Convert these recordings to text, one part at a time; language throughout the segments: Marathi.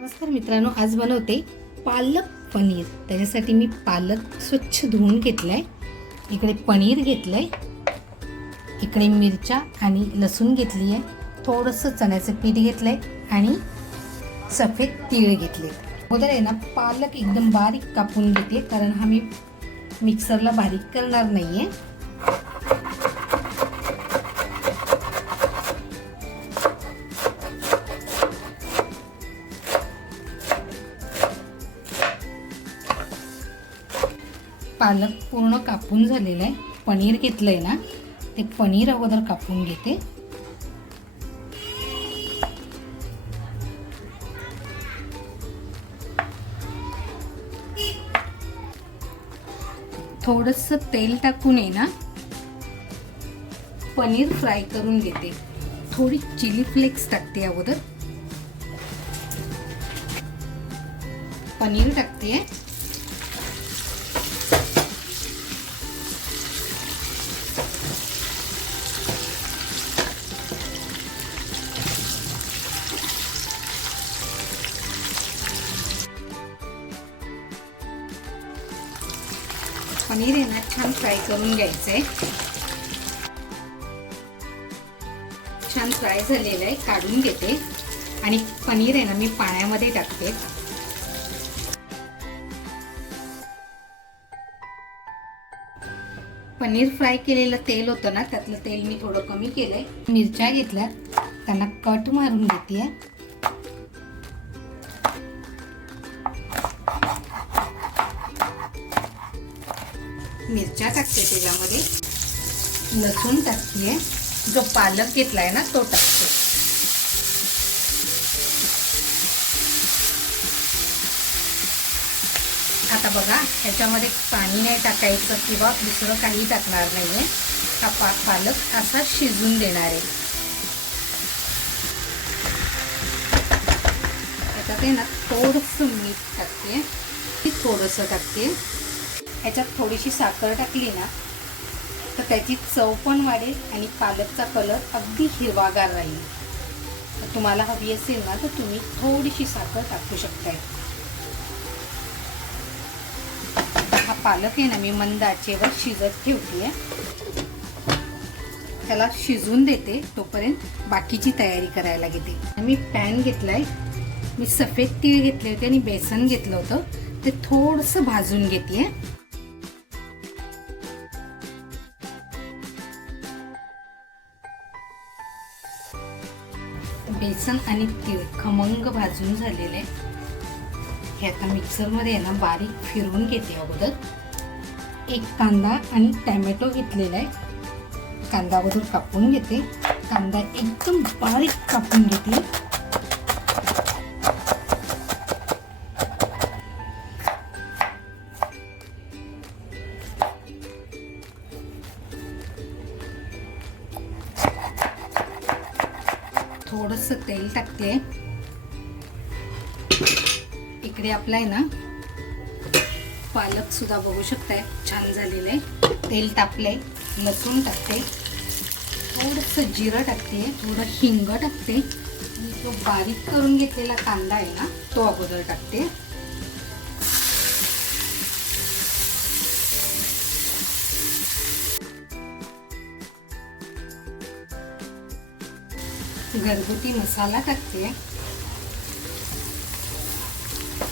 नमस्कार मित्रांनो आज बनवते पालक पनीर. त्याच्यासाठी मी पालक स्वच्छ धुवून आहे इकडे पनीर घेतलं आहे इकडे मिरच्या आणि लसूण घेतली आहे थोडंसं चण्याचं पीठ घेतलं आहे आणि सफेद तीळ घेतले अगोदर आहे ना पालक एकदम बारीक कापून घेते कारण हा मी मिक्सरला बारीक करणार नाही आहे पालक पूर्ण कापून झालेलं आहे. पनीर घेतलं आहे ना ते पनीर अगोदर कापून घेते. थोडस तेल टाकून आहे ना पनीर फ्राय करून घेते. थोडी चिली फ्लेक्स टाकते अगोदर. पनीर टाकते. पनीर आहे ना छान फ्राय करून घ्यायचंय. छान फ्राय झालेलं आहे काढून घेते. आणि पनीर आहे ना मी पाण्यामध्ये टाकते. पनीर फ्राय केलेलं तेल होतं ना त्यातलं तेल मी थोडं कमी केलंय. मिरच्या घेतल्या त्यांना कट मारून घेते मिरच्या टाकते त्याच्यामध्ये लसूण टाकते जो पालक घेतलाय ना तो टाकते. आता बघा ह्याच्यामध्ये पाणी नाही टाकायचं किंवा दुसरं काही टाकणार नाहीये. हा पा पालक असा शिजून देणार आहे. आता ते ना थोडंसं मीठ टाकते. थोडंसं टाकते. ह्याच्यात थोडीशी साखर टाकली ना तर त्याची चव पण वाढेल आणि पालकचा कलर अगदी हिरवागार राहील. तर तुम्हाला हवी असेल ना तर तुम्ही थोडीशी साखर टाकू शकताय. हा पालक आहे ना मी मंद आचेवर शिजत ठेवते त्याला शिजून देते तोपर्यंत बाकीची तयारी करायला घेते. मी पॅन घेतलाय मी सफेद तीळ घेतले होते आणि बेसन घेतलं होतं. ते थोडंसं भाजून घेते बेसन आणि तीळ खमंग भाजून झालेले. हे आता मिक्सरमध्ये आहे ना बारीक फिरवून घेते अगोदर. एक कांदा आणि टॅमॅटो घेतलेला आहे. कांदा अगोदर कापून घेते. कांदा एकदम बारीक कापून घेते. थोडंसं तेल टाकते इकडे आपला आहे ना पालक सुद्धा बघू शकताय छान झालेलं आहे तेल टाकलंय लसूण टाकते. थोडस जिरं टाकते थोडं हिंग टाकते. आणि तो बारीक करून घेतलेला कांदा आहे ना तो अगोदर टाकते. घरगुती मसाला टाकते.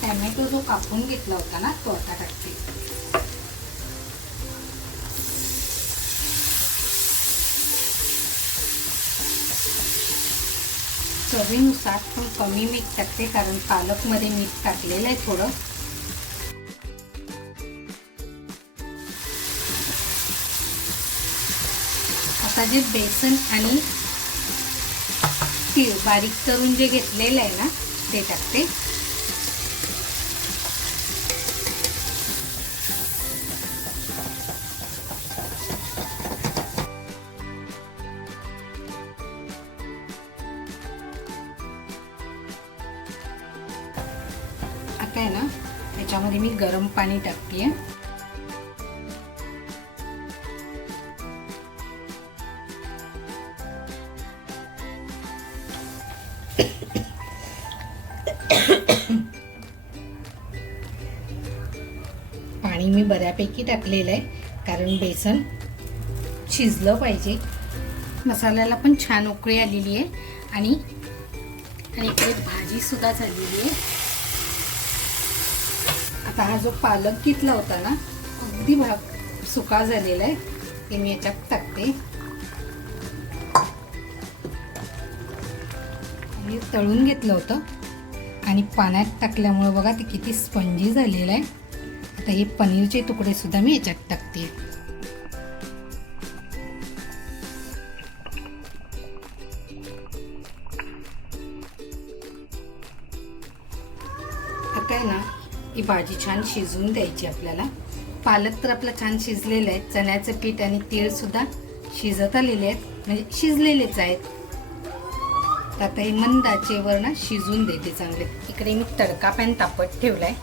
टॅमॅटो जो कापून घेतला होता ना तो आता टाकते. चवीनुसार पण कमी मीठ टाकते कारण पालकमध्ये मीठ टाकलेलं आहे थोडं. आता जे बेसन आणि तीळ बारीक करून जे घेतलेलं आहे ना ते टाकते. आता आहे ना त्याच्यामध्ये मी गरम पाणी टाकते पाणी मी बऱ्यापैकी टाकलेलं आहे कारण बेसन शिजलं पाहिजे. मसाल्याला पण छान उकळी आलेली आहे आणि आणि इकडे भाजीसुद्धा झालेली आहे. आता हा जो पालक घेतला होता ना अगदी भाग सुका झालेला आहे. ते मी याच्यात टाकते. हे तळून घेतलं होतं. आणि पाण्यात टाकल्यामुळं बघा ते किती स्पंजी झालेलं आहे. आता हे पनीरचे तुकडे सुद्धा मी याच्यात टाकते. आता आहे ना ही भाजी छान शिजवून द्यायची आपल्याला. पालक तर आपलं छान शिजलेलं आहे. चण्याचं पीठ आणि तीळ सुद्धा शिजत आलेले आहेत. म्हणजे शिजलेलेच आहेत. आता हे मंद आचेवर ना शिजून देते चांगले. इकडे मी तडका पॅन तापत ठेवलाय.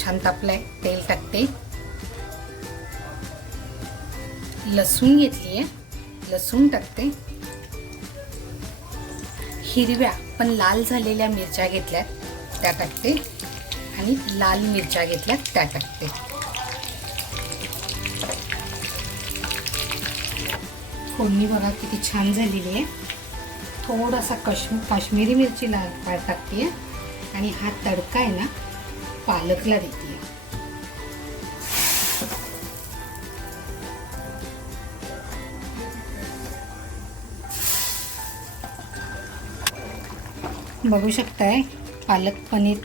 छान तापलाय. तेल टाकते. लसूण घेतली आहे लसूण टाकते. हिरव्या पण लाल झालेल्या मिरच्या घेतल्यात. त्या टाकते. आणि लाल मिरच्या घेतल्यात त्या टाकते. फोडणी बघा किती छान झालेली आहे. थोडासा कश्मी काश्मीरी मिरची ला टाकते आणि हा तडका आहे ना पालकला देते बघू शकताय पालक पनीर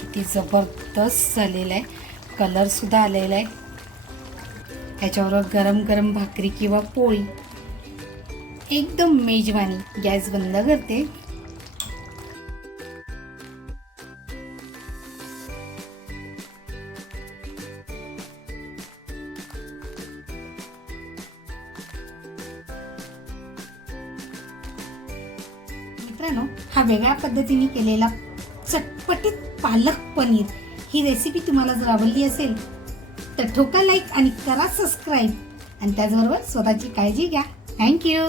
किती जबरदस्त झालेलं आहे. कलरसुद्धा आलेला आहे. त्याच्याबरोबर गरम गरम भाकरी किंवा पोळी. एकदम मेजवानी. गॅस बंद करते. मित्रांनो हा वेगळ्या पद्धतीने केलेला चटपटीत पालक पनीर. ही रेसिपी तुम्हाला जर आवडली असेल तर ठोका लाईक आणि करा सबस्क्राईब आणि त्याचबरोबर स्वतःची काळजी घ्या. थँक्यू